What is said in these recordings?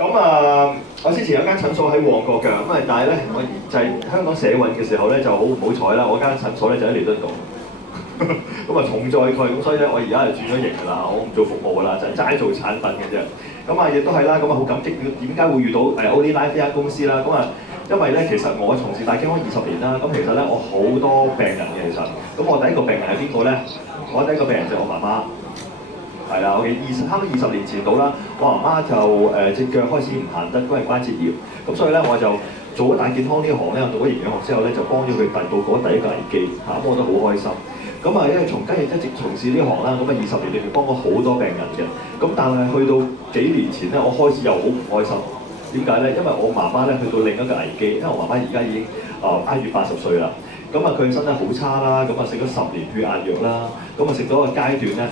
咁啊，我之前有間診所喺旺角㗎，咁啊，但係咧，我就係香港社運嘅時候咧，就好唔好彩啦，我間診所咧就喺彌敦道，咁啊重災區，咁所以咧我而家係轉咗型㗎啦，我唔做服務㗎啦，就係齋做產品嘅啫。咁啊，亦都係啦，咁啊好感激點解會遇到Onlylife 呢間公司啦？咁啊，因為咧其實我從事大健康20年啦，咁其實咧我好多病人嘅其實，咁我第一個病人係邊個咧？我第一個病人就係我媽媽。係啦，OK，差唔多20年前到啦，我媽媽就隻腳開始唔行得，因為關節炎，咁所以咧我就做咗大健康呢行咧，我讀咗營養學之後咧，就幫咗佢渡過第一個危機嚇，咁我覺得好開心。咁啊，因為跟住一直從事呢行啦，咁啊20年裏面幫咗好多病人嘅，咁但係去到幾年前咧，我開始又好唔開心。點解咧？因為我媽媽咧去到另一個危機，因為我媽媽而家已經挨住80歲啦。咁啊，佢身體好差啦，咁啊食咗10年血壓藥啦，咁啊食到個階段咧，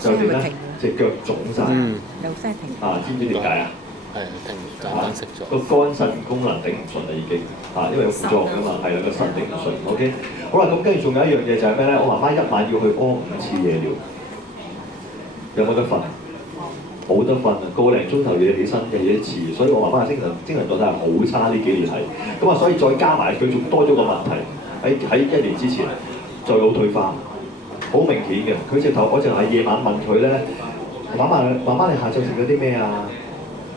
就點咧？隻腳腫晒。有聲停。知唔知點解啊？係停暫時食咗。個肝腎功能頂唔順啦已經，因為有副作用㗎嘛，係啦，個腎頂唔順。OK， 好啦，咁跟住仲有一樣嘢就係咩咧？我媽媽一晚要去屙5次夜尿，有冇得瞓？冇得瞓啊，個零鐘頭要起身嘅一次，所以我媽媽嘅精神狀態係好差呢幾年係。咁啊，所以再加埋佢仲多咗個問題。喺1年之前再腦退化，好明顯嘅。佢直頭，我淨係夜晚問佢咧，媽媽你下晝食咗啲咩啊？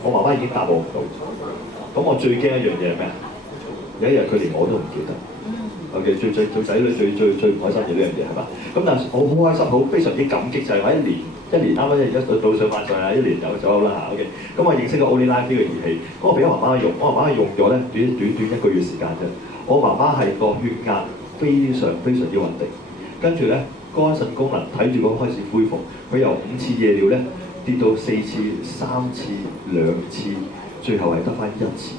我媽媽已經答我唔到。咁我最驚一樣嘢係咩啊？有一日佢連我都唔記得。OK， 做仔女最唔開心嘅呢樣嘢係嘛？咁但係我好開心，好非常之感激就係我一年啱啱一到上萬歲啦，1年就走啦嚇。OK， 咁我認識咗 Onlylife 呢個儀器，咁我俾我媽媽用，我媽媽用咗咧短1個月時間啫。我媽媽係個血壓非常之穩定，跟住咧肝腎功能睇住佢開始恢復，佢由5次夜尿咧跌到4次、3次、2次，最後係得返1次，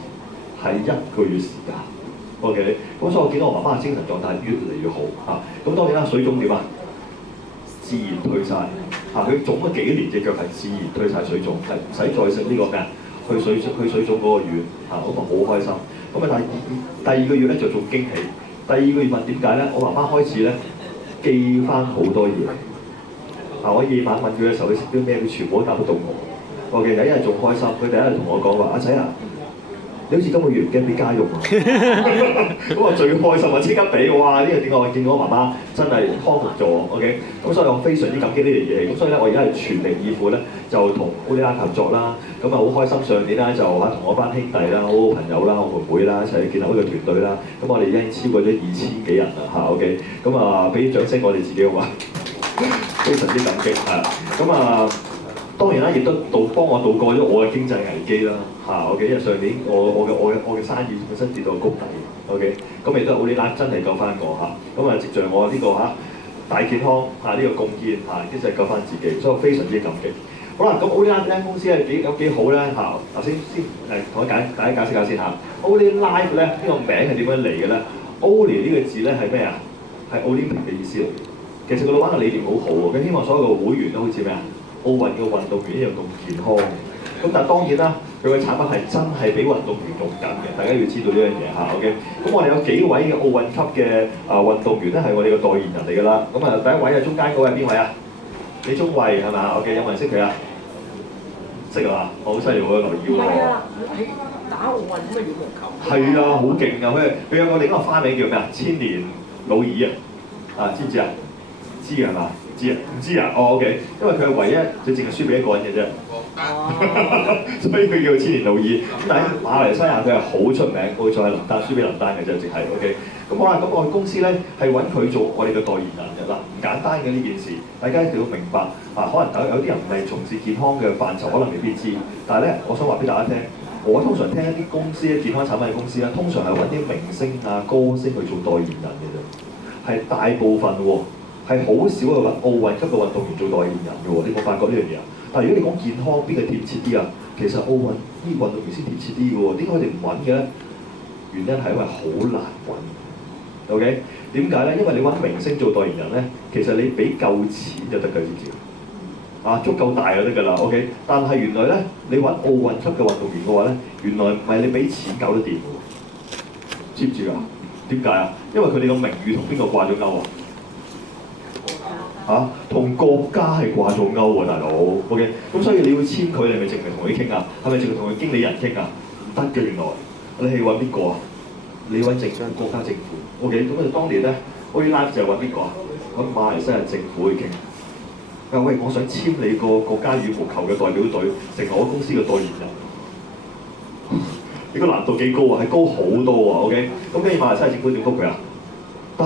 係1個月時間。OK， 咁所以我見到我媽媽嘅精神狀態越嚟越好嚇。咁當然啦，水腫點啊？自然退晒嚇。佢腫咗幾年隻腳係自然退晒水腫，係唔使再食呢個咩去水腫嗰個丸嚇，咁啊好開心。咁啊，第二個月咧就仲驚喜。第2個月問點解咧？我媽媽開始咧記翻好多嘢。我夜晚問佢嘅時候，你食啲咩？佢全部都答得到我。OK， 第一日仲開心，佢第一日同我講話：阿仔啊，你好似今個月唔驚俾家用啊！咁我最開心啊，即刻俾我哇！呢個點解我見到我媽媽真係康復咗 ？OK， 咁所以我非常之感激呢樣嘢。咁所以咧，我而家係全力以赴咧，就同 Onlylife 合作啦。咁啊好開心，上年咧就同我班兄弟啦、好朋友啦、我妹妹啦一齊建立呢個團隊啦。咁我哋已經超過咗2000幾人啦嚇 OK。咁啊俾啲掌聲我哋自己好嘛？非常之感激啊！咁啊當然啦，亦都幫我渡過咗我嘅經濟危機啦嚇 OK。因為上年我嘅生意本身跌到谷底 OK。咁亦都係 Onlylife真係救翻我嚇。咁啊藉著我呢個大健康呢個貢獻即係救翻自己，所以我非常之感激。好啦，咁 Onlylife 呢間公司係有幾好咧嚇？頭先同大家解釋下先嚇。Onlylife 咧呢個名係點樣嚟嘅咧？Only 呢個字咧係咩啊？係 Olympic 嘅意思嚟。其實個老闆嘅理念好好喎，佢希望所有嘅會員都好似咩啊？奧運嘅運動員一樣咁健康。咁但係當然啦，佢嘅產品係真係俾運動員用緊嘅，大家要知道呢樣嘢嚇。OK， 咁我哋有幾位嘅奧運級嘅運動員咧係我哋嘅代言人嚟㗎啦。咁啊第一位啊，中間嗰位係邊位啊？李宗偉係咪啊 ？OK， 有冇人識佢啊？識啊嘛？我好犀利喎，留意喎。係啊，打奧運咁嘅羽毛球。係啊，好勁啊！佢有個另一個花名叫咩啊？千年老二知唔知啊？知係嘛？知啊？唔知啊？哦 OK， 因為佢係唯一，佢淨係輸俾一個人嘅啫。所以佢叫千年老二。咁但喺馬來西亞佢係好出名，冇錯係林丹，輸俾林丹嘅啫，淨係 OK。咁好啦，咁我哋公司咧係揾佢做我哋嘅代言人嘅嗱，唔簡單嘅呢件事，大家一定要明白可能有啲人唔係從事健康嘅範疇，可能未必知。但係咧，我想話俾大家聽，我通常聽一啲公司健康產品嘅公司咧，通常係揾啲明星歌星去做代言人嘅啫，係大部分喎。係好少嘅奧運級嘅運動員做代言人嘅喎，你有冇發覺呢樣嘢啊？但係如果你講健康，邊個貼切啲啊？其實奧運啲運動員先貼切啲嘅喎，點解佢哋唔揾嘅咧？原因係因為好難揾。OK， 點解咧？因為你揾明星做代言人咧，其實你俾夠錢就得㗎，知唔知足夠大就得㗎啦。OK， 但係原來咧，你揾奧運級嘅運動員嘅話咧，原來唔係你俾錢搞得掂嘅，知唔知啊？點解啊？因為佢哋個名譽同邊個掛咗鈎啊？同國家係掛咗鈎喎，大佬。OK， 咁所以你要簽佢，你係咪淨係同佢傾啊？係咪淨係同佢經理人傾啊？唔得嘅，原來你係揾邊個啊？你揾國家政府。OK， 咁啊當年咧 ，Olive 就揾邊個啊？揾馬來西亞政府去傾。喂，我想簽你個國家羽毛球嘅代表隊，成為我公司嘅代言人。呢個難度幾高啊？係高好多啊 ！OK， 咁跟住馬來西亞政府點覆佢啊？得，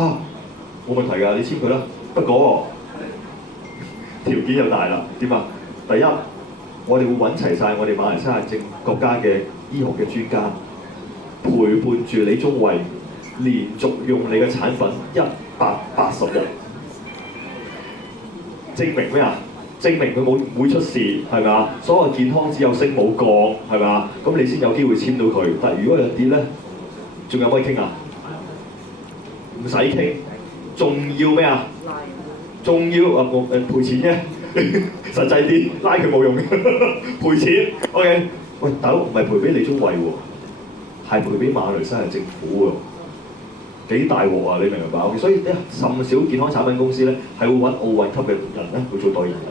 冇問題㗎，你簽佢啦。不過條件又大啦，點啊？第一，我哋會揾齊晒我哋馬來西亞國家嘅醫學嘅專家，陪伴住李宗偉，連續用你嘅產品180日。證明咩啊？證明佢唔會出事，係咪啊？所謂健康只有升冇降，係咪啊？咁你先有機會簽到佢。但係如果有跌咧，仲有乜傾啊？唔使傾，仲要咩啊？仲要賠錢啫，實際啲，拉佢冇用嘅，賠錢。OK， 喂，大佬唔係賠俾李宗偉喎，係賠俾馬來西亞政府喎。幾大鑊啊！你明唔明白？所以咧，甚少健康產品公司咧係會揾奧運級嘅人咧去做代言人。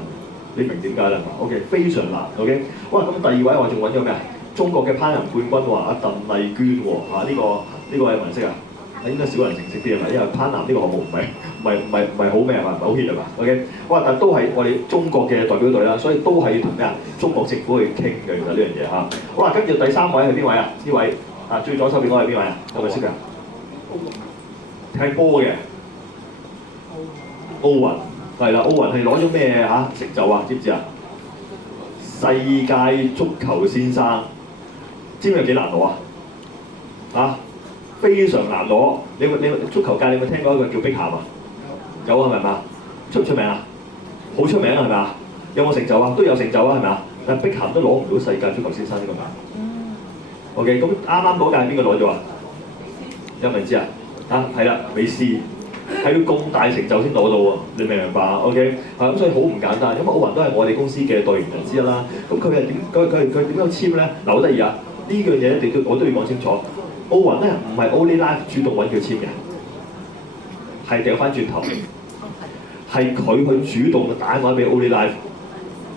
你明點解啦？OK， 非常難。OK， 哇！咁第二位我仲揾咗咩啊？中國嘅攀岩冠軍話阿鄧麗娟喎，呢個係文識啊？應該少人認識啲係咪？因為攀岩呢個項目唔係好咩係嘛？唔係好 hit 係嘛 ？OK， 哇！但都係我哋中國嘅代表隊啦，所以都係要同咩啊？中國政府去傾嘅其實呢樣嘢嚇。好啦，跟住第三位係邊位啊？呢位啊，最左手邊嗰位係邊位啊？有冇識㗎？踢波嘅奧運係啦，奧運係攞咗咩嚇成就啊？知唔知啊？世界足球先生，知唔知有幾難攞啊？非常難攞。你足球界你有冇聽過一個叫碧咸啊？有啊，係咪啊？出唔出名啊？好出名啊，係咪啊？有冇成就啊？都有成就啊，係咪啊？但係碧咸都攞唔到世界足球先生呢個名。OK， 咁啱啱嗰屆係邊個攞咗啊？有冇人知啊？係啦，美斯係要咁大成就先攞到喎，你明唔明白啊 ？OK， 咁所以好唔簡單，因為奧運都係我哋公司嘅代言人之一啦。咁佢係點？佢點樣簽咧？嗱，好得意啊！呢樣嘢一定我都要講清楚。奧運咧唔係 Olive 主動揾佢簽嘅，係掉翻轉頭，係佢去主動打電話俾 Olive，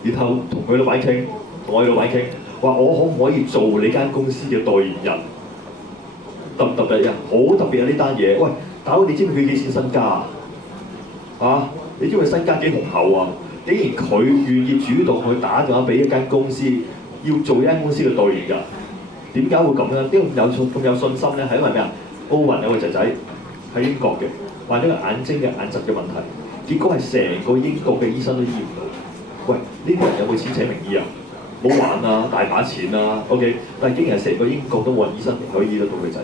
然後同佢老闆傾，同我哋老闆傾，話我可唔可以做你間公司嘅代言人？特唔特別啊？好特別啊！呢單嘢，喂，大佬你知唔知佢幾錢身家啊？你知唔知佢身家幾雄厚啊？竟然佢願意主動去打電話俾一間公司，要做一間公司嘅代言人，點解會咁樣？點解咁有信心咧？係因為咩啊？奧運有個仔仔喺英國嘅，患咗個眼睛嘅眼疾嘅問題，結果係成個英國嘅醫生都醫唔到。喂，呢啲人有冇錢請名醫啊？冇玩啊，大把錢啊 ，OK， 但係竟然係成個英國都冇人醫生可以醫得到佢仔。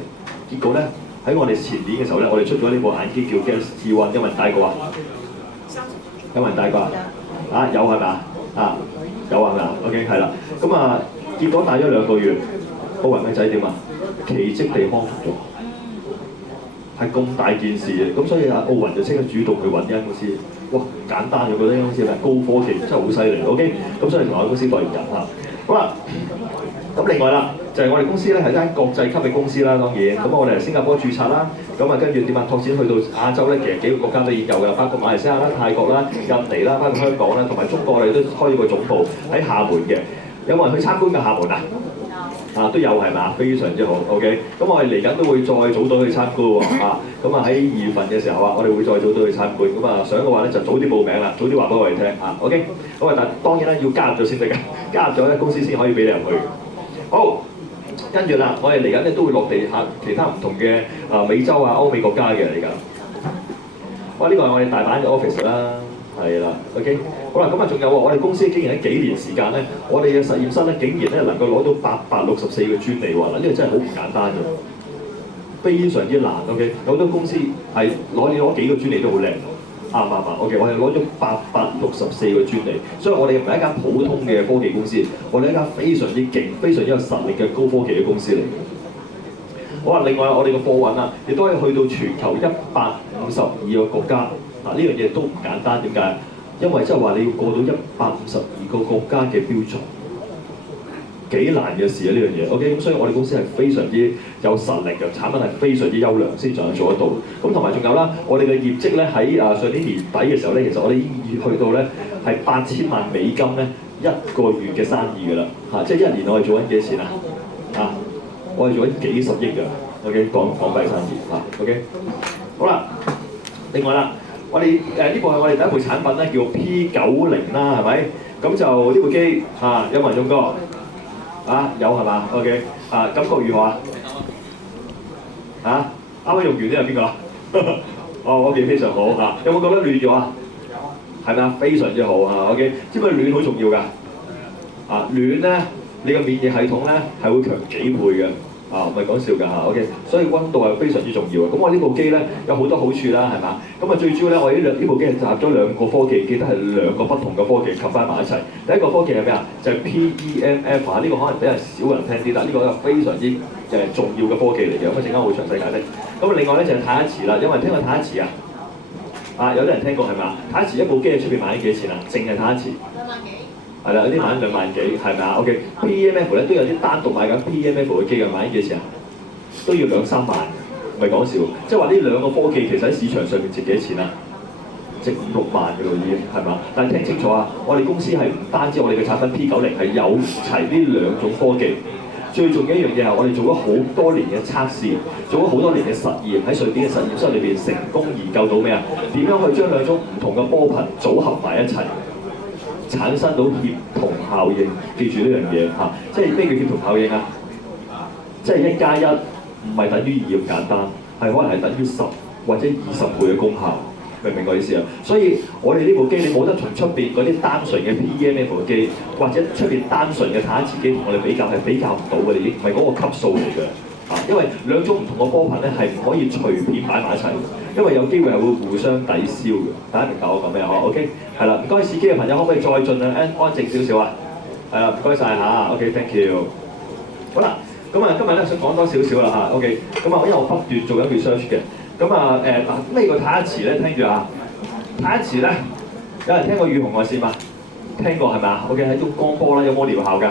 結果咧喺我哋前年嘅時候咧，我哋出咗呢部眼機叫 Galaxy One， 有冇人戴過啊？有冇人戴過啊？啊，有係咪啊？啊，有係咪啊 ？OK， 係啦。咁啊，結果戴咗2個月，奧運嘅仔點啊？奇蹟地康復咗，係咁大件事嘅。咁所以啊，奧運就即刻主動去揾呢間公司。哇，簡單嘅覺得呢間公司係高科技，真係好犀利。OK， 咁所以同我哋公司代言人嚇。好啦。咁另外啦，就係我哋公司咧係間國際級嘅公司啦，當然。咁我哋喺新加坡註冊啦，咁啊跟住點啊拓展去到亞洲咧，其實幾個國家都已經有㗎，包括馬來西亞啦、泰國啦、印尼啦，包括香港啦，同埋中國我哋都開咗個總部喺廈門嘅。有冇人去參觀嘅廈門啊？啊都有係嘛，非常之好。OK， 咁我哋嚟緊都會再組隊去參觀喎。咁啊喺2月份嘅時候啊，我哋會再組隊去參觀。咁啊想嘅話咧就早啲報名啦，早啲話俾我哋聽啊。OK， 咁啊但當然咧要加入咗先得㗎，加入咗咧公司先可以俾你入去。好，跟住啦，我哋嚟緊咧都會落地下其他唔同嘅美洲啊、歐美國家嘅嚟緊。哇！呢個係我哋大阪嘅 office 啦，係啦 ，OK。好啦，咁啊仲有喎，我哋公司竟然喺幾年時間咧，我哋嘅實驗室咧竟然咧能夠攞到864個專利喎，嗱呢個真係好唔簡單嘅，非常之難 ，OK。有好多公司係攞幾個專利都好靚。啱，OK， 我哋攞咗864個專利，所以我哋唔係一間普通嘅科技公司，我哋係一間非常之勁、非常之有實力嘅高科技嘅公司嚟嘅。好啊，另外我哋嘅貨運啊，亦都可以去到全球152個國家，嗱呢樣嘢都唔簡單，點解？因為即係話你要過到152個國家嘅標準，幾難嘅事啊呢樣嘢。OK， 咁所以我哋公司係非常之有實力嘅，產品係非常之優良先仲做得到。咁同埋仲有啦，我哋嘅業績咧喺上年年底嘅時候咧，其實我哋已經去到咧係8000萬美金咧一個月嘅生意㗎啦嚇，即係一年我哋做緊幾多錢啊？我哋做緊幾十億㗎。OK， 港幣生意嚇。OK， 好啦，另外啦。我哋呢部係我哋第一部產品咧，叫 P90啦，係咪？咁就呢部機有冇人用過？有係嘛 ？OK，感覺如何啊？啱啱用完呢係邊個？我見非常好嚇，有冇覺得暖咗啊？係咪啊？非常之好嚇 ，OK。知唔知暖好重要㗎？暖咧，你個免疫系統咧係會強幾倍嘅。唔係講笑㗎嚇 ，OK， 所以溫度係非常之重要嘅。咁我呢部機咧有好多好處啦，係嘛？咁最主要咧，我呢部機係集合咗兩個科技，記得係兩個不同嘅科技合翻埋一齊。第一個科技係咩啊？就係 PEMF 呢個可能比較少人聽啲，但係呢個係非常之重要嘅科技嚟嘅。咁陣間我會詳細解釋。咁另外咧就係太一磁啦，有冇人聽過太一磁啊？有啲人聽過係咪啊？太一磁一部機喺出邊賣緊幾錢啊？淨係太一磁。係啦，有啲買緊2萬幾，係咪啊 ？OK，PEMF 咧都有啲單獨買緊 PEMF 嘅機嘅，買緊幾錢啊？都要2-3萬，唔係講笑。即係話呢兩個科技其實喺市場上面值幾錢啊？值5-6萬嘅咯已經，係嘛？但係聽清楚啊，我哋公司係唔單止我哋嘅產品 P90係有齊呢兩種科技，最重要一樣嘢係我哋做咗好多年嘅測試，做咗好多年嘅實驗，喺瑞典嘅實驗室裏邊成功研究到咩啊？點樣去將兩種唔同嘅波頻組合埋一齊？產生到協同效應，記住呢樣嘢嚇，即係咩叫協同效應啊？即係1+1唔係等於2咁簡單，係可能係等於10或者20倍嘅功效，明唔明我意思啊？所以我哋呢部機你冇得從出邊嗰啲單純嘅 PEMF 嘅機，或者出邊單純嘅太一磁機同我哋比較係比較唔到嘅，已經唔係嗰個級數嚟嘅。因為兩種唔同嘅波頻咧係唔可以隨便擺埋一齊，因為有機會係會互相抵消嘅。大家明白我講咩啊 ？OK， 係啦，唔該試機嘅朋友可唔可以再盡量安靜少少啊？係啦，唔該晒嚇 ，OK，thank you。好啦，咁今日咧想講多少少啦嚇 ，OK， 咁因為我不斷做緊 research 嘅，咩叫太一磁咧？聽住啊，太一磁咧，有人聽過雨紅外線嘛？聽過係咪啊 ？OK， 係種光波啦，有冇療效㗎？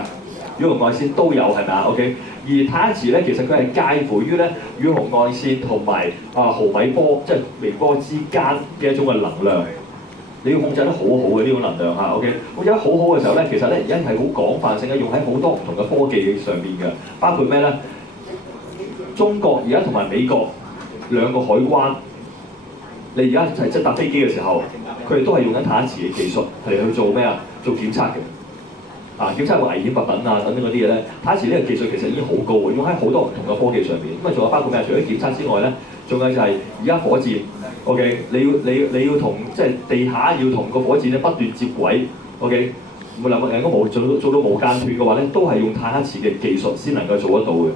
雨紅外線都有係咪啊 ？OK。而太一磁咧，其實佢係介乎於咧雨紅外線同埋毫米波，即係微波之間嘅一種嘅能量。你要控制得好好嘅呢種能量嚇 ，OK。控制得好好嘅時候咧，其實咧而家係好廣泛性嘅，用喺好多唔同嘅科技上面嘅，包括咩咧？中國而家同埋美國兩個海關，你而家係即係搭飛機嘅時候，佢哋都係用緊太一磁嘅技術係去做咩啊？做檢測嘅。檢測個危險物品等等嗰啲嘢咧，太一磁呢個技術其實已經好高嘅，用喺好多唔同嘅科技上面。咁仲有包括咩？除咗檢測之外咧，仲有就係而家火箭 ，OK， 你要同即係地下要同個火箭咧不斷接軌 ，OK， 冇諗應該冇做到無間斷嘅話咧，都係用太一磁嘅技術先能夠做得到嘅。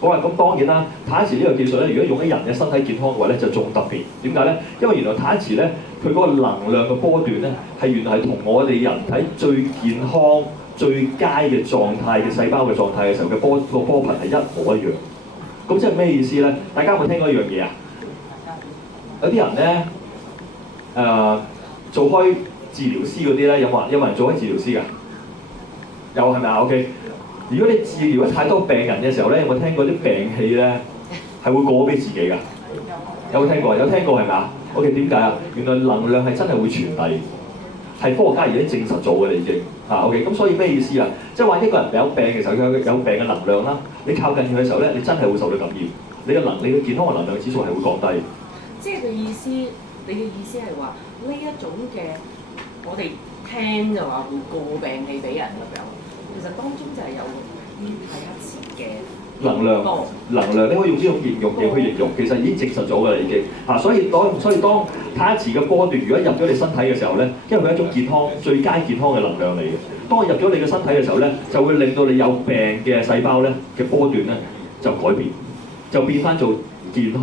好啦，咁當然啦，太一磁呢個技術咧，如果用喺人嘅身體健康嘅話咧，就仲特別。點解咧？因為原來太一磁咧，佢嗰個能量嘅波段咧，係原來係同我哋人體最健康、最佳嘅狀態嘅細胞嘅狀態嘅時候嘅波頻係一模一樣。咁即係咩意思咧？大家有冇聽過一樣嘢啊？有啲人咧做開治療師嗰啲咧，有冇人做開治療師㗎？有係咪啊 ？OK。如果你治療咗太多病人嘅時候咧，有冇聽過啲病氣咧係會過俾自己㗎？有冇聽過？有聽過係咪啊 ？OK， 點解啊？原來能量係真係會傳遞，係科學家而家證實咗嘅啦已經。OK， 咁所以咩意思啊？即係話一個人有病嘅時候，佢有病嘅能量啦，你靠近佢嘅時候咧，你真係會受到感染，你嘅健康嘅能量指數係會降低。即係佢意思，你嘅意思係話呢一種嘅，我哋聽就話會過病氣俾人咁樣。其實當中就係有啲太一磁嘅能量，你可以用呢種形容嘢去形容，其實已經證實咗㗎啦已經。所以當太一磁嘅波段如果入咗你身體嘅時候咧，因為佢係一種健康最佳健康嘅能量嚟嘅。當佢入咗你嘅身體嘅時候咧，就會令到你有病嘅細胞咧嘅波段咧就改變，就變翻做健康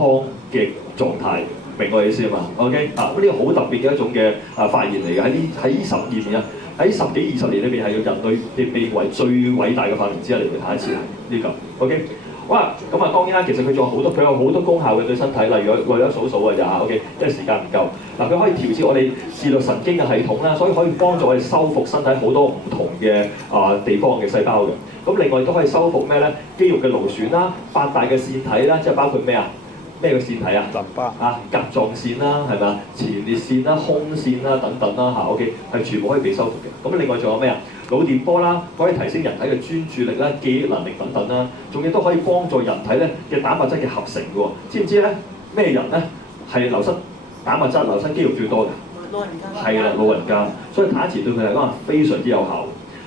嘅狀態。明我意思嘛 ？OK， 呢個好特別嘅一種嘅發現嚟嘅，喺呢10年啊。喺10幾20年裏邊係要人類被認為最偉大嘅發明之一嚟嘅太一磁呢個 ，OK，好啦，咁啊當然啦，其實佢仲有好多功效嘅對身體，例如我為咗數數啊咋 OK， 因為時間唔夠。嗱，佢可以調節我哋視覺神經嘅系統啦，所以可以幫助我哋修復身體好多唔同嘅地方嘅細胞嘅。咁另外都可以修復咩咧？肌肉嘅勞損啦、發達嘅腺體啦，即係包括咩啊？咩嘅腺體啊？淋巴甲狀腺啦，係咪？前列腺啦、胸腺啦等等啦，OK， 係全部可以被修復嘅。咁另外仲有咩啊？腦電波啦，可以提升人體嘅專注力啦、記憶能力等等啦，仲亦都可以幫助人體咧嘅蛋白質嘅合成嘅喎。知唔知咧？咩人咧係流失蛋白質、流失肌肉最多嘅？老人家。係啦，老人家。所以太陽池對佢嚟講係非常之有效。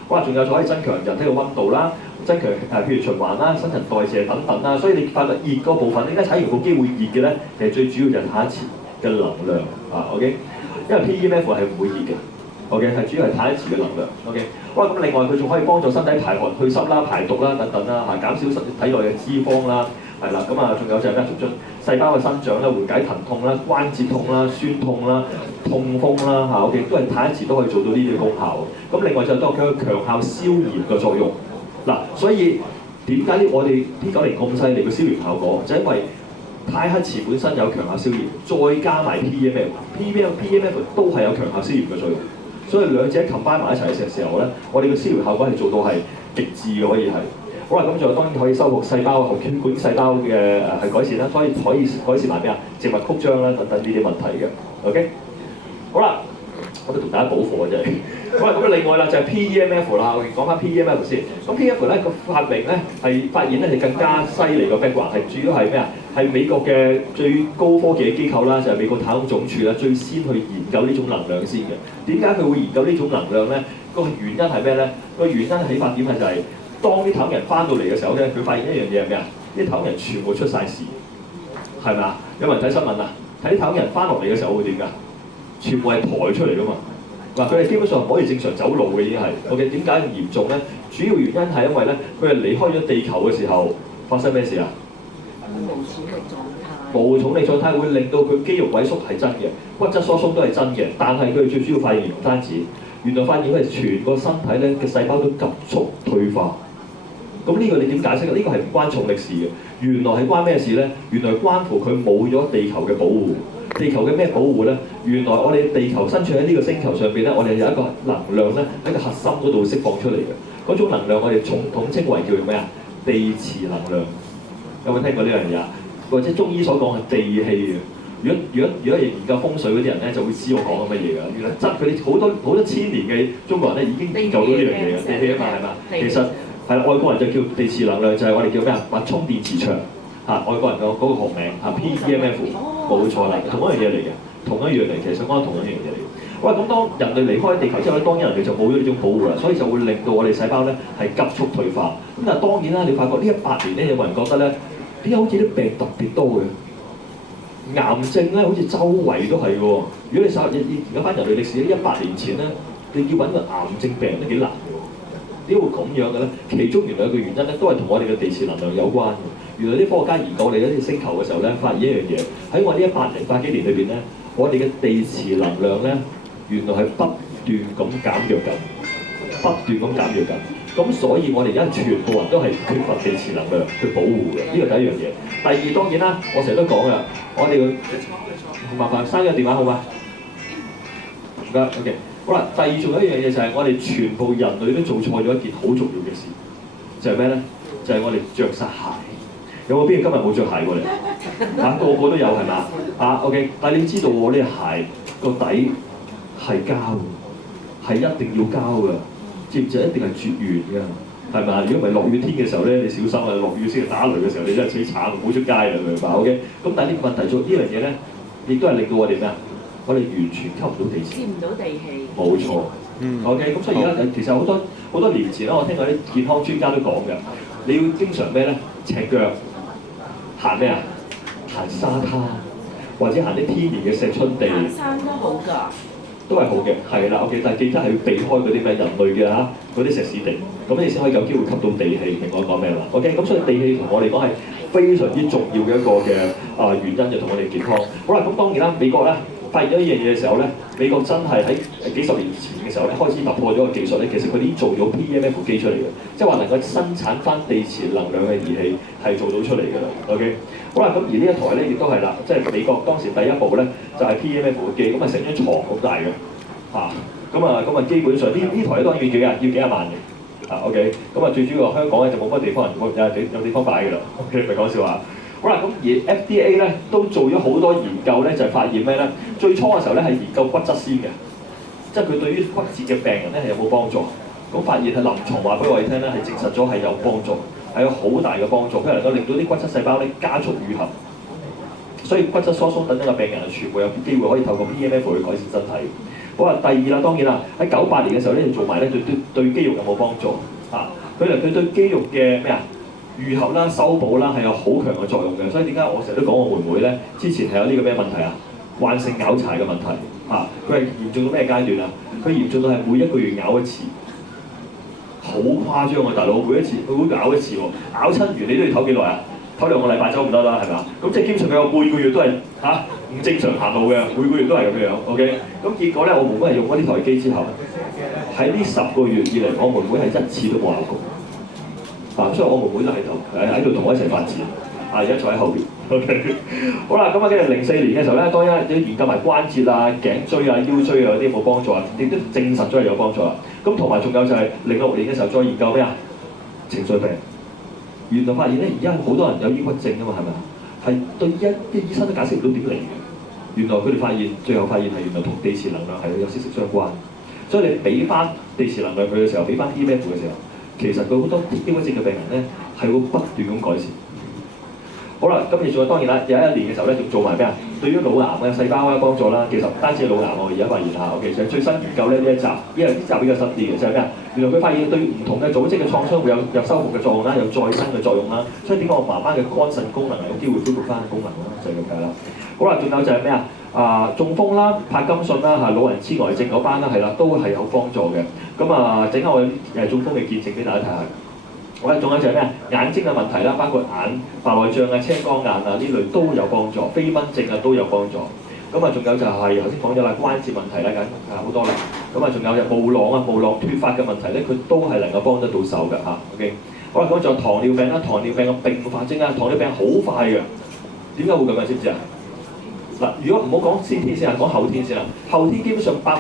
哇，仲有就可以增強人體嘅溫度啦，增強譬如循環啦、新陳代謝等等啦。所以你發覺熱嗰部分，點解踩完部機會熱嘅咧？其實最主要就係太陽池嘅能量啊。OK， 因為 PEMF 係唔會熱嘅。OK， 係主要係太陽池嘅能量。OK。哇！咁另外佢仲可以幫助身體排汗、去濕啦、排毒啦等等啦，減少體內嘅脂肪啦，係啦。咁啊，仲有就係咩？促進細胞嘅生長啦、緩解疼痛啦、關節痛啦、酸痛啦、痛風啦嚇。OK， 都係太陽池都可以做到呢啲功效。咁另外就都有強效消炎嘅作用。嗱，所以點解我哋 P90 咁犀利嘅消炎效果？就因為太陽池本身有強效消炎，再加埋 PEMF 都係有強效消炎嘅作用。所以兩者 combine 埋一齊嘅時候咧，我哋嘅消炎效果係做到係極致嘅，可以係。好啦，咁就當然可以修復細胞、喉血管細胞嘅係改善啦，所以可以改善埋咩啊？靜脈曲張啦等等呢啲問題嘅。OK， 好啦，我哋同大家補課嘅啫。好啦，咁另外啦就係 PEMF 啦，我哋講翻 PEMF 先。咁 PEMF 咧個發明咧係發現咧係更加犀利個 background，係主要係咩啊？係美國嘅最高科技嘅機構啦，就係美國太空總署啦，最先去研究呢種能量先嘅。點解佢會研究呢種能量咧？個原因係咩咧？個原因起發點係就係當啲太空人翻到嚟嘅時候咧，佢發現一樣嘢係咩啊？啲太空人全部出晒事，係咪啊？有冇人睇新聞啊？睇啲太空人翻落嚟嘅時候會點㗎？全部係抬出嚟㗎嘛。嗱，佢哋基本上唔可以正常走路嘅已經係。OK， 點解咁嚴重咧？主要原因係因為咧，佢係離開咗地球嘅時候發生咩事啊？無重力狀態會令到佢肌肉萎縮係真嘅，骨質疏鬆都係真嘅，但係佢哋最主要發現唔單止，原來發現佢係全個身體咧嘅細胞都急速退化。咁呢個你點解釋？呢個係唔關重力事嘅，原來係關咩事咧？原來關乎佢冇咗地球嘅保護。地球嘅咩保護咧？原來我哋地球身處喺呢個星球上邊咧，我哋有一個能量咧喺個核心嗰度釋放出嚟嘅。嗰種能量我哋統稱為叫做咩啊？地磁能量。有冇聽過呢樣嘢啊？或者中醫所講係地氣嘅。如果研究風水嗰啲人咧，就會知我講緊乜嘢㗎。原來真佢哋好多千年嘅中國人咧已經研究到呢樣嘢嘅地氣啊嘛，係嘛？其實係外國人就叫地磁能量，就係我哋叫咩啊？脈衝電磁場嚇，外國人嗰個學名嚇 PEMF， 冇錯啦，同一樣嘢嚟嘅，同一樣嚟，其實講緊同一樣嘢嚟。喂，咁當人類離開地球之後咧，當然人類就冇咗呢種保護啦，所以就會令到我哋細胞咧係急速退化。咁但係當然啦，你發覺呢100年咧，有冇人覺得咧？點解好似啲病特別多嘅？癌症咧，好似周圍都係嘅喎。如果你而家翻人類歷史咧，100年前咧，你要揾個癌症病人都幾難嘅喎。點會咁樣嘅咧？其中原來有個原因咧，都係同我哋嘅地磁能量有關嘅。原來啲科學家研究我哋一啲星球嘅時候咧，發現一樣嘢，喺我呢100幾年裏邊咧，我哋嘅地磁能量咧，原來係不斷咁減弱緊，不斷咁減弱緊。咁所以我哋而家全部人都係缺乏地磁能量去保護嘅，呢個第一樣嘢。第二當然啦，我成日都講噶，我哋要麻煩生咗電話好嗎？唔該 ，OK。好啦，第二仲有一樣嘢就係我哋全部人類都做錯咗一件好重要嘅事，就係咩咧？就係我哋着晒鞋。有冇邊個今日冇着鞋過嚟？啊，個個都有係嘛？啊 ，OK。但係你知道我呢鞋個底係膠嘅，係一定要膠嘅。知唔知一定係絕緣㗎，係咪啊？如果唔係落雨天嘅時候咧，你小心啊！落雨先係打雷嘅時候，你真係死慘，唔好出街啦，明白 ？OK。咁但係呢個問題做呢樣嘢咧，亦都係令到我哋咩啊？我哋完全吸唔到地磁，吸唔到地氣。冇錯。OK。咁所以而家其實好多年前咧，我聽過啲健康專家都講嘅，你要經常咩咧？赤腳行咩啊？行沙灘，或者行啲天然嘅石春地。行山都好㗎。都係好嘅，係啦 ，OK， 但係記得係要避開嗰啲咩人類嘅嚇，嗰啲石屎地，咁你先可以有機會吸到地氣。明我講咩啦 ？OK， 咁所以地氣同我嚟講係非常之重要嘅一個嘅原因，就同我哋健康。好啦，咁當然啦，美國咧發現咗一樣嘢嘅時候咧，美國真係喺幾十年前嘅時候咧開始突破咗個技術咧，其實佢哋已經做咗 PEMF 機出嚟嘅，即係話能夠生產翻地磁能量嘅儀器係做到出嚟㗎啦。OK， 好啦，咁而呢一台咧亦都係啦，即係美國當時第一部咧就係 PEMF 嘅機，咁啊成張床好大嘅嚇，咁啊基本上呢台當然要幾廿萬嘅。OK， 咁啊最主要香港咧就冇乜地方有地方擺㗎啦。OK， 唔係講笑話。好啦，咁而 FDA 咧都做咗好多研究咧，就係發現咩咧？最初嘅時候咧係研究骨質先嘅，即係佢對於骨折嘅病人咧係有冇幫助？咁發現係臨床話俾我哋聽咧係證實咗係有幫助，係有好大嘅幫助，佢能夠令到啲骨質細胞咧加速愈合，所以骨質疏鬆等等嘅病人係全部有機會可以透過 PEMF 去改善身體。好啦，第二啦，當然啦，喺98年嘅時候咧做埋咧對肌肉有冇幫助啊？佢對肌肉嘅咩啊？愈合啦、修補啦係有好強嘅作用嘅，所以點解我成日都講我妹妹咧，之前係有呢個咩問題啊？患性咬柴嘅問題啊，佢係嚴重到咩階段啊？佢嚴重到係每一個月咬一次，好誇張啊！大佬，每一次佢會咬一次喎，咬親完你都要唞幾耐啊？唞2個禮拜走唔得啦，係咪啊？咁即係基本上佢有半個月都係唔正常行路嘅，每個月都係咁樣樣。OK， 咁結果咧，我妹妹係用咗呢台機之後，喺呢10個月以嚟，我妹妹係一次都冇咬過。所以我妹妹都喺度同我一齊發展，而家坐喺後邊。OK， 好啦，咁啊，跟住04年嘅時候咧，當然要研究埋關節啊、頸椎啊、腰椎啊嗰啲有冇幫助啊，亦都證實咗係有幫助啦。咁同埋仲有就係06年嘅時候再研究咩啊？情緒病，原來發現咧，而家好多人有抑鬱症啊嘛，係咪啊？係對啲醫生都解釋唔到點嚟嘅。原來佢哋最後發現係原來同地磁能量係有息息相關。所以你俾翻地磁能量佢嘅時候，俾翻 PEMF 嘅時候。其實佢好多抑鬱症嘅病人咧係會不斷咁改善。好啦，咁而仲有當然啦，有一年嘅時候咧，仲做埋咩啊？對於腦癌嘅細胞嘅幫助啦，其實唔單止係腦癌喎，而家發現下，其實最新研究咧呢一集，因為呢集比較新啲嘅，就係咩啊？原來佢發現對唔同嘅組織嘅創傷會有修復嘅作用啦，有再生嘅作用啦，所以點解我媽媽嘅肝腎功能係有機會恢復翻功能啦，就係咁解啦。好啦，仲有就係咩啊？中風啦、柏金遜啦、老人痴呆症嗰班啦，係啦，都係有幫助嘅。咁啊，整下我中風嘅見證俾大家睇下。好啦，仲有就係咩啊？眼睛嘅問題啦，包括眼白內障啊、青光眼啊呢類都有幫助，飛蚊症啊都有幫助。咁啊，仲有就係頭先講咗啦，關節問題啦，好多啦。咁啊，仲有就毛囊脫髮嘅問題咧，佢都係能夠幫得到手㗎嚇。OK， 好啦，咁仲有糖尿病啦，糖尿病嘅併發症啊，糖尿病好快嘅，點解會咁啊？知唔知啊？嗱，如果唔好講先天先啊，講後天先啊。後天基本上100%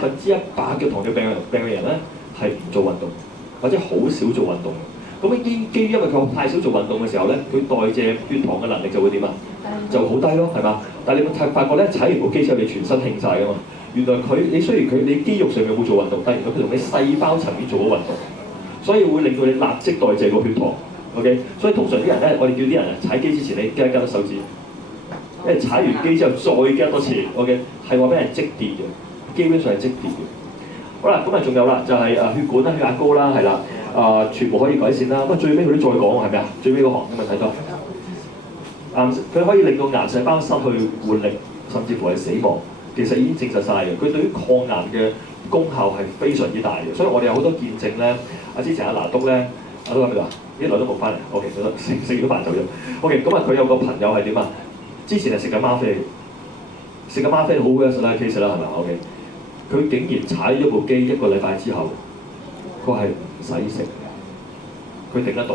嘅糖尿病嘅人咧係唔做運動，或者好少做運動。咁基於因為佢太少做運動嘅時候咧，佢代謝血糖嘅能力就會點啊？就好低咯，係嘛？但係你發覺咧，踩完部機之後你全身興晒㗎嘛。原來你雖然你肌肉上面冇做運動，但係佢同你細胞層面做咗運動，所以會令到你立即代謝個血糖。OK， 所以通常啲人咧，我哋叫啲人踩機之前你拮一拮手指。因為踩完機之後再拮多次 ，OK， 係話俾人積電嘅，基本上係積電嘅。好啦，咁啊仲有啦，就係血管啦、血壓高啦，係啦，全部可以改善啦。咁啊最尾佢都再講係咪啊？最尾嗰行咁啊睇到，佢可以令到癌細胞失去活力，甚至乎係死亡。其實已經證實晒嘅，佢對於抗癌嘅功效係非常之大嘅。所以我哋有好多見證咧。之前阿拿督咧，阿督喺邊度啊？呢來都冇翻嚟 ，OK， 食咗飯走咗。OK， 咁啊佢有個朋友係點啊？之前係食緊嗎啡，食緊嗎啡好 worse 啦 case 啦係咪 ？OK， 佢竟然踩咗部機1個禮拜之後，佢係唔使食，佢頂得到。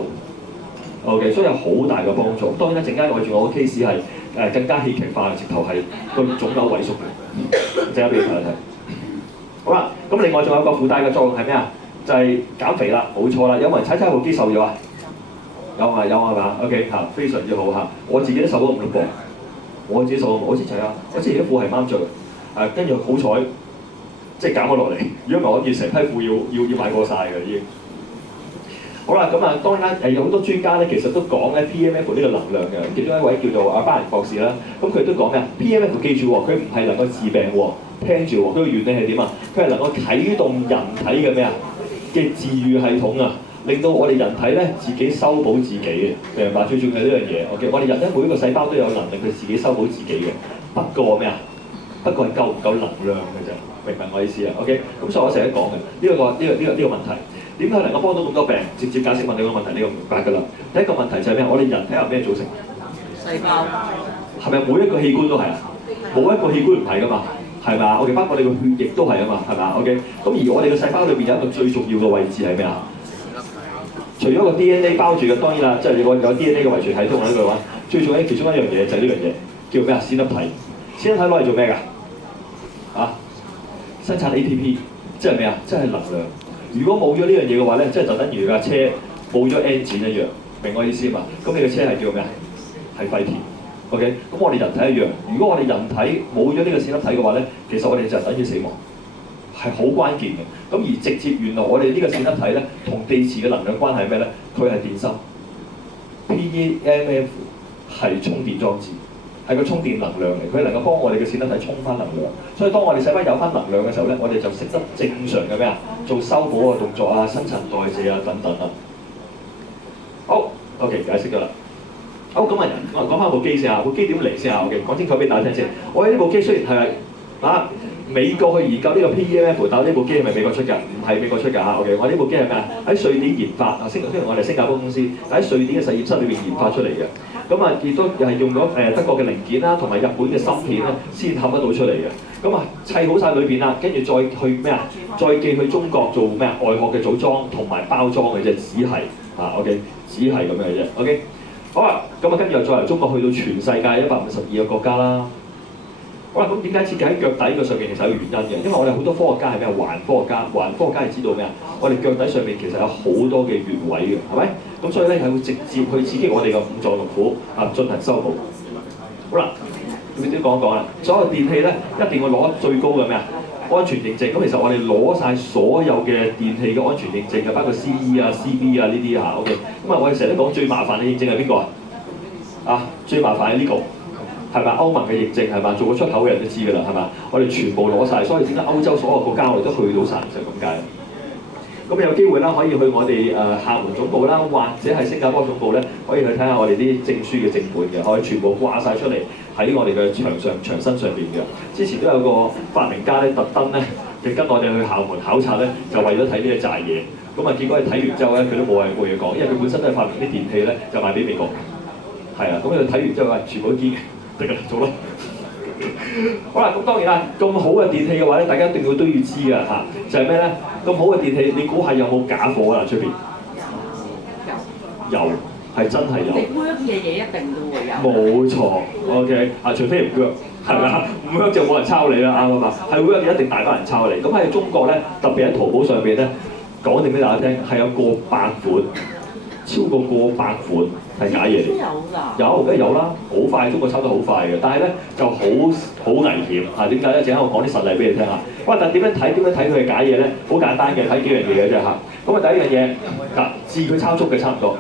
OK， 所以有好大嘅幫助。當然啦，陣間我仲有個 case 係更加戲劇化嘅，直頭係個腫瘤萎縮嘅，陣間俾你睇一睇。好啦，咁另外仲有個附帶嘅作用係咩啊？就係減肥啦，冇錯啦。有冇人踩部機瘦咗啊？有啊係嘛 ？OK 嚇，非常之好嚇。我自己都瘦咗5、6磅。我自己瘦，我之前啊，我之前啲褲係啱着嘅，跟住好彩，即係減咗落嚟。如果唔係，我要成批褲要買過晒嘅已經。好啦，咁啊當然啦，有好多專家咧，其實都講咧 PEMF 呢個能量嘅。其中一位叫做阿巴仁博士啦，咁佢都講咩啊 ？PEMF 記住喎，佢唔係能夠治病喎，聽住喎，佢個原理係點啊？佢係能夠啟動人體嘅咩啊嘅治癒系統啊！令到我哋人體咧自己修補自己嘅，明白？最重要係呢樣嘢。OK， 我哋人咧每一個細胞都有能力佢自己修補自己嘅。不過咩啊？不過係夠唔夠能量嘅啫，明白我意思啊 ？OK， 咁所以我成日講嘅呢個問題，點解能夠幫到咁多病？直接解釋問你個問題，呢個明白㗎啦。第一個問題就係咩？我哋人體由咩組成？細胞。係咪每一個器官都係啊？冇一個器官唔係㗎嘛？係嘛？OK，包括你個血液都係啊嘛，係嘛？OK，咁而我哋嘅細胞裏邊有一個最重要嘅位置係咩啊？除咗個 DNA 包住嘅，當然啦，即係你個有 DNA 嘅遺傳系統喺度嘅話，最重要其中一樣嘢就係呢樣嘢，叫咩啊？線粒體。線粒體攞嚟做咩㗎？啊，生產 ATP，即係咩啊？即係能量。如果冇咗呢樣嘢嘅話咧，即係就等於架車冇咗 engine 一樣，明我意思嘛？咁你嘅車係叫咩啊？係廢鐵。OK，咁我哋人體一樣。如果我哋人體冇咗呢個線粒體嘅話咧，其實我哋就等於死亡，係好關鍵嘅。咁而直接原來我哋呢個線粒體咧，同地磁嘅能量關係係咩咧？佢係電芯 ，PEMF 係充電裝置，係個充電能量嚟，佢能夠幫我哋嘅線粒體充翻能量。所以當我哋細胞有翻能量嘅時候咧，我哋就識得正常嘅咩啊，做修補嘅動作啊、新陳代謝啊等等啊。好 ，OK， 解釋咗啦。好，咁啊，我講翻部機先啊，部機點嚟先啊？OK， 講清楚俾大家聽先。我哋呢部機雖然係啊美國去研究呢個 PEMF， 但係呢部機係咪美國出㗎？唔係美國出㗎嚇。OK， 我呢部機係咩啊？喺瑞典研發啊，雖然我哋係新加坡公司，喺瑞典嘅實驗室裏邊研發出嚟嘅。咁啊，亦都係用咗德國嘅零件啦，同埋日本嘅芯片咧，先冚得到出嚟嘅。咁啊，砌好晒裏邊啦，跟住再去咩啊？再寄去中國做咩啊？外殼嘅組裝同埋包裝嘅啫，只係啊 OK， 只係咁樣嘅啫。OK。好啊，咁啊跟住又再由中國去到全世界152個國家啦。好啦，咁點解設計喺腳底嘅上面其實有原因嘅？因為我哋好多科學家係咩啊？環科學家，環科學家係知道咩啊？我哋腳底上面其實有好多嘅穴位嘅，係咪？咁所以咧係會直接去刺激我哋嘅五臟六腑啊，進行修補。好啦，咁先講一講啦。所有電器咧一定要攞最高嘅咩啊？安全認證。咁其實我哋攞晒所有嘅電器嘅安全認證嘅，包括 CE 啊、CB 啊呢啲嚇。OK， 咁啊我哋成日都講最麻煩嘅認證係邊個啊？啊，最麻煩係呢個。係咪歐盟嘅認證係嘛？做過出口嘅人都知㗎啦，係嘛？我哋全部攞晒，所以點解歐洲所有國家我哋都去到晒，就咁解。咁有機會啦，可以去我哋廈門總部啦，或者係新加坡總部咧，可以去睇下我哋啲證書嘅正本嘅，可以全部掛晒出嚟喺我哋嘅牆身上邊嘅。之前都有個發明家咧，特登咧，就跟我哋去廈門考察咧，就為咗睇呢一紮嘢。咁啊，結果佢睇完之後咧，佢都冇嘢講，因為佢本身都係發明啲電器咧，就賣俾美國。係啊，咁佢睇完之後話全部都堅嘅。做啦，好啦，咁當然啦，咁好嘅電器嘅話咧，大家一定都要知㗎嚇，就係咩咧？咁好嘅電器，你估下有冇假貨啊？出邊有，係真係有。你 work 嘅嘢一定都會有。冇錯 ，OK， 啊，除非唔 work，係咪啊？唔 work 就冇人抄你啦，啱啊嘛。係 work 嘅一定大班人抄你。咁喺中國咧，特別喺淘寶上邊咧，講定俾大家聽，係有過百款，超過百款。係假嘢嚟，有梗係有啦，好快，中國抄得好快嘅，但係咧就好危險嚇。點解咧？陣間我講啲實例俾你聽下。哇！但係點樣睇佢係假嘢咧？好簡單嘅，睇幾樣嘢嘅啫嚇。咁啊，第一樣嘢嗱，字佢抄足嘅差唔多，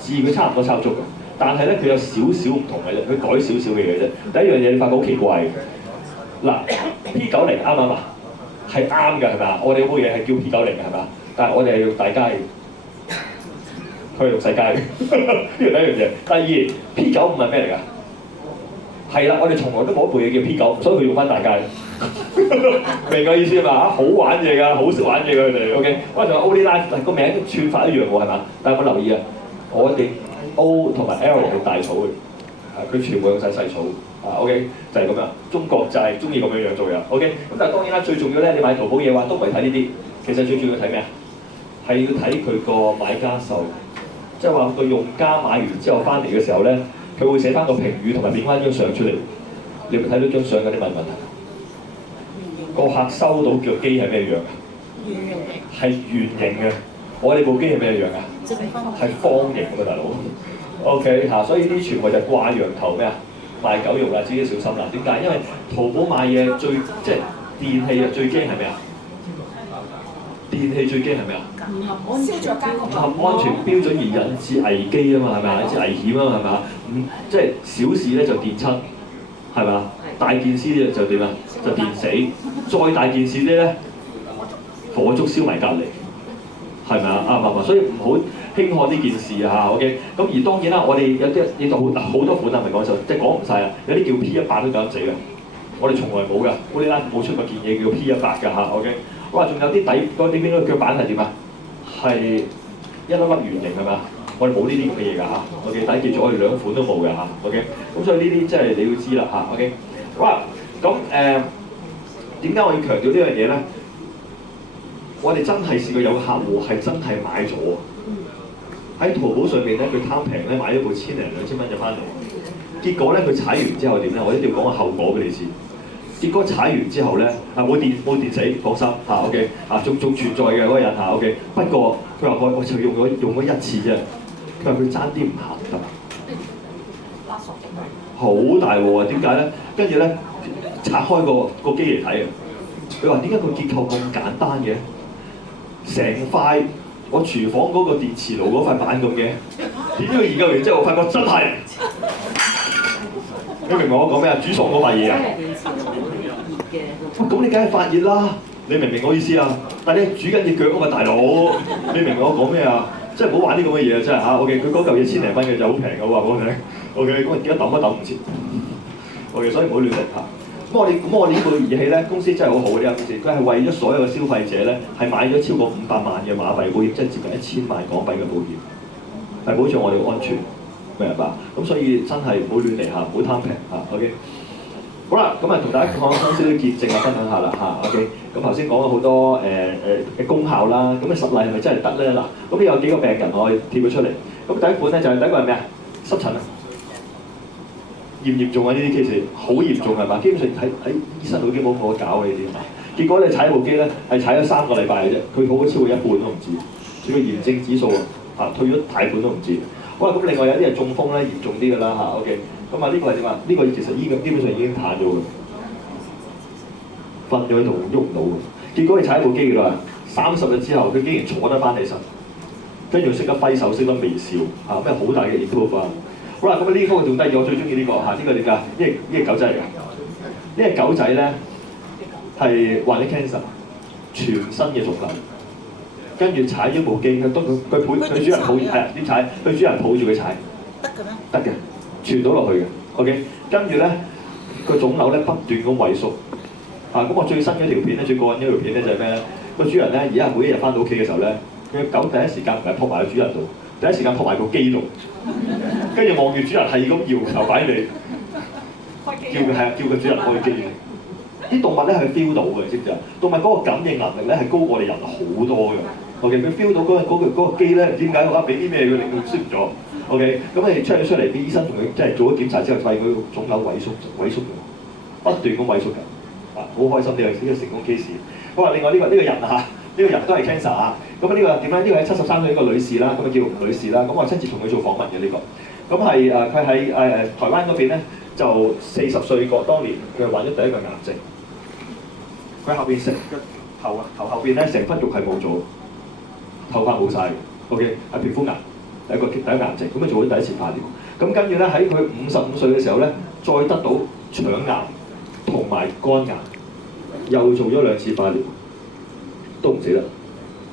字佢差唔多抄足嘅，但係咧佢有少少唔同嘅啫，佢改少少嘅嘢啫。第一樣嘢你發覺好奇怪嘅，嗱 P90啱唔啱啊？係啱嘅係咪啊？我哋嗰部嘢係叫 P90嘅係咪啊？但係我哋係要大街。佢係用世界嘅，呢個第一樣嘢。第二 P95係咩嚟㗎？係啦，我哋從來都冇一部嘢叫 P9，所以佢用翻大街。明我意思嘛？好玩嘢㗎，好識玩嘢㗎佢哋。OK， 我仲有 OnlyLife， 個名串法一樣喎係嘛？但係有冇留意啊？我哋 O 同埋 L 係大草嘅，佢全部用晒細草。OK 就係咁樣。中國就係中意咁樣做嘅。OK， 咁但係當然啦，最重要咧，你買淘寶嘢話都唔係睇呢啲，其實最重要睇咩啊？係要睇佢個買家秀。即係話個用家買完之後翻嚟嘅時候咧，佢會寫翻個評語同埋變翻張相出嚟。你有冇睇到張相嗰啲問題？個客收到腳機係咩樣㗎？圓形。係圓形嘅。我哋部機係咩樣㗎？正方。係方形㗎，大佬。OK 嚇，所以呢啲全部就係掛羊頭咩啊？賣狗肉啦，自己小心啦。點解？因為淘寶買嘢即係電器啊，最驚係咩啊？電器最驚係咩啊？唔合安全標準而引致危機啊嘛，係咪啊？引致危險啊嘛，係咪啊？即係小事咧就電親，係咪啊？大件事咧就點啊？就電死，再大件事啲咧火燭燒埋隔離，係咪啊？啱唔啱啊？所以唔好輕看呢件事啊 OK， 咁而當然啦，我哋有啲嘢好多款啊，唔係講就即係講唔晒啊。有啲叫 P100都敢死嘅，我哋從來冇㗎，我哋咧冇出過件嘢叫 P100㗎嚇 OK。哇！仲有啲底嗰啲邊個腳板係點啊？係一粒粒圓形係嘛？我哋冇呢啲咁嘅嘢㗎嚇。OK， 大家記住，我哋兩款都冇㗎嚇。OK， 咁所以呢啲即係你要知啦嚇。OK， 好啦，咁點解我要強調呢樣嘢咧？我哋真係試過有個客戶係真係買咗喺淘寶上面咧，佢貪平咧買咗部1000零2000蚊就翻嚟。結果咧佢踩完之後點咧？我一定要講個後果俾你知。結果踩完之後咧，冇電死，放心嚇 OK 仲存在嘅嗰個人嚇 OK。不過佢話我就用咗一次啫。佢話佢爭啲唔行得。好大鑊啊！點解咧？跟住咧拆開個機嚟睇啊！佢話點解個結構咁簡單嘅？成塊我廚房嗰個電磁爐嗰塊板咁嘅，點知佢研究完之後，我發覺真係，你明唔明我講咩啊？煮餸嗰塊嘢啊！咁你梗係發熱啦！你明唔明我意思啊？但係你煮緊隻腳啊嘛，大佬，你明唔明我講咩啊？真係唔好玩啲咁嘅嘢啊！真係嚇，OK，佢嗰嚿嘢1000零蚊嘅就好平嘅喎，我聽，OK，咁我而家抌一抌唔切，OK，所以唔好亂嚟嚇。咁我哋呢部儀器咧，公司真係好好嘅呢間公司，佢係為咗所有嘅消費者咧，係買咗超過500萬嘅馬幣保險，即係接近1000萬港幣嘅保險，係保障我哋嘅安全，明白？咁所以真係唔好亂嚟嚇，唔好貪平嚇 ，OK。好啦，咁同大家講少少見證啊，分享下啦嚇 ，OK。咁頭先講咗好多嘅功效啦，咁嘅實例係咪真係得咧？嗱，咁呢有幾個病人我貼咗出嚟。咁第一款咧就係第一個係咩啊？濕疹啊！嚴重啊！呢啲 case 好嚴重係嘛？基本上喺醫生度已經冇可搞嘅呢啲係嘛？結果你踩部機咧係踩咗3個禮拜嘅啫，佢好咗超過一半都唔止，仲要炎症指數啊退咗大半都唔止。好啦，咁另外有啲係中風咧嚴重啲㗎啦嚇 ，OK。咁呢個係點啊？呢個其實基本上已經癱咗㗎，瞓咗喺度喐唔到㗎。結果你踩部機㗎啦，30日之後佢竟然坐得翻起身，跟住識得揮手，識得微笑嚇，咩好大嘅 improve 啊！好啦，咁呢個仲得意，我最中意呢個嚇，呢個點解？呢個狗仔嚟㗎，呢個狗仔咧係患咗 cancer， 全身嘅腫瘤，跟住踩咗部機，佢主人抱點踩？佢主人抱住佢踩，得嘅咩？得嘅，傳到落去嘅 ，OK。跟住咧個腫瘤咧不斷咁萎縮，咁我最新嗰條片咧，最過癮嗰條片咧就係咩咧？個主人咧而家每一日翻到屋企嘅時候咧，佢狗第一時間唔係撲埋個主人度。第一時間撲埋個機度，跟住望住主人係咁搖頭擺你，叫個主人開機。啲動物咧係 feel 到嘅，知唔知啊？動物嗰個感應能力咧係高過我哋人好多嘅。OK，佢 feel 到嗰個機咧，唔知點解話俾啲咩佢令到熄咗。OK，咁你出嚟，啲醫生同佢即係做咗檢查之後，發現佢個腫瘤萎縮咗，不斷咁萎縮緊。好開心呢個成功 case。好啊，另外呢個人啊。呢個人都係 cancer 啊！咁呢個點咧？呢個係73歲一個女士啦，咁叫吳女士啦。咁我親自同佢做訪問嘅呢個。咁係佢喺台灣嗰邊咧，就40歲個當年佢患咗第一個癌症。佢後邊成個頭後邊咧成忽肉係冇咗，頭髮冇晒嘅。OK， 係皮膚癌，第一個癌症。咁佢做咗第一次化療。咁跟住咧喺佢55歲嘅時候咧，再得到腸癌同埋肝癌，又做咗2次化療。都唔死得，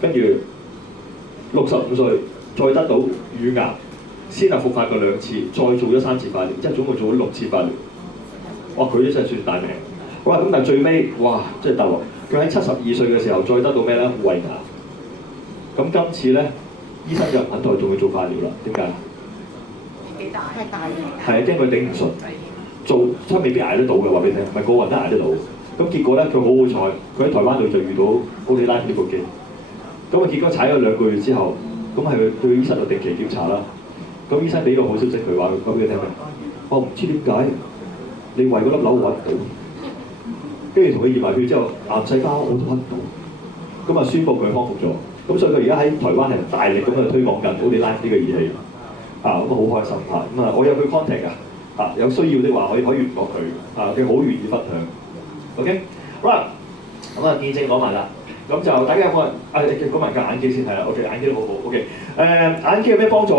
跟住65歲再得到乳癌，先後復發過2次，再做咗3次化療，即係總共做咗6次化療。哇！佢都真係算大命。好啦，咁但係最尾，哇！真係大鑊。佢喺72歲嘅時候再得到咩咧？胃癌。咁今次咧，醫生就唔肯再同佢做化療啦。點解？幾大？太大嘅。係啊，驚佢頂唔順，做真未必捱得到嘅，話俾你聽，唔係個個人都捱得到。咁結果咧，佢好好彩，佢喺台灣度就遇到奧利拉呢部機。咁結果踩咗2個月之後，咁係佢醫生就定期檢查啦。咁醫生俾個好消息佢話，講俾佢聽咩？我唔知點解你胃嗰粒瘤揾唔到，跟住同佢驗埋血之後，癌細胞我都揾唔到。咁宣布佢康復咗。咁所以佢而家喺台灣係大力咁去推廣緊奧利拉呢個儀器。咁好開心嚇。我有佢 contact 㗎。有需要的話可以聯絡佢。佢好願意分享。OK， 好啦，咁見證講埋啦，咁就大家有冇人講埋個眼機先係啦 ，OK， 眼機都好好 ，OK， 眼機有咩幫助啊？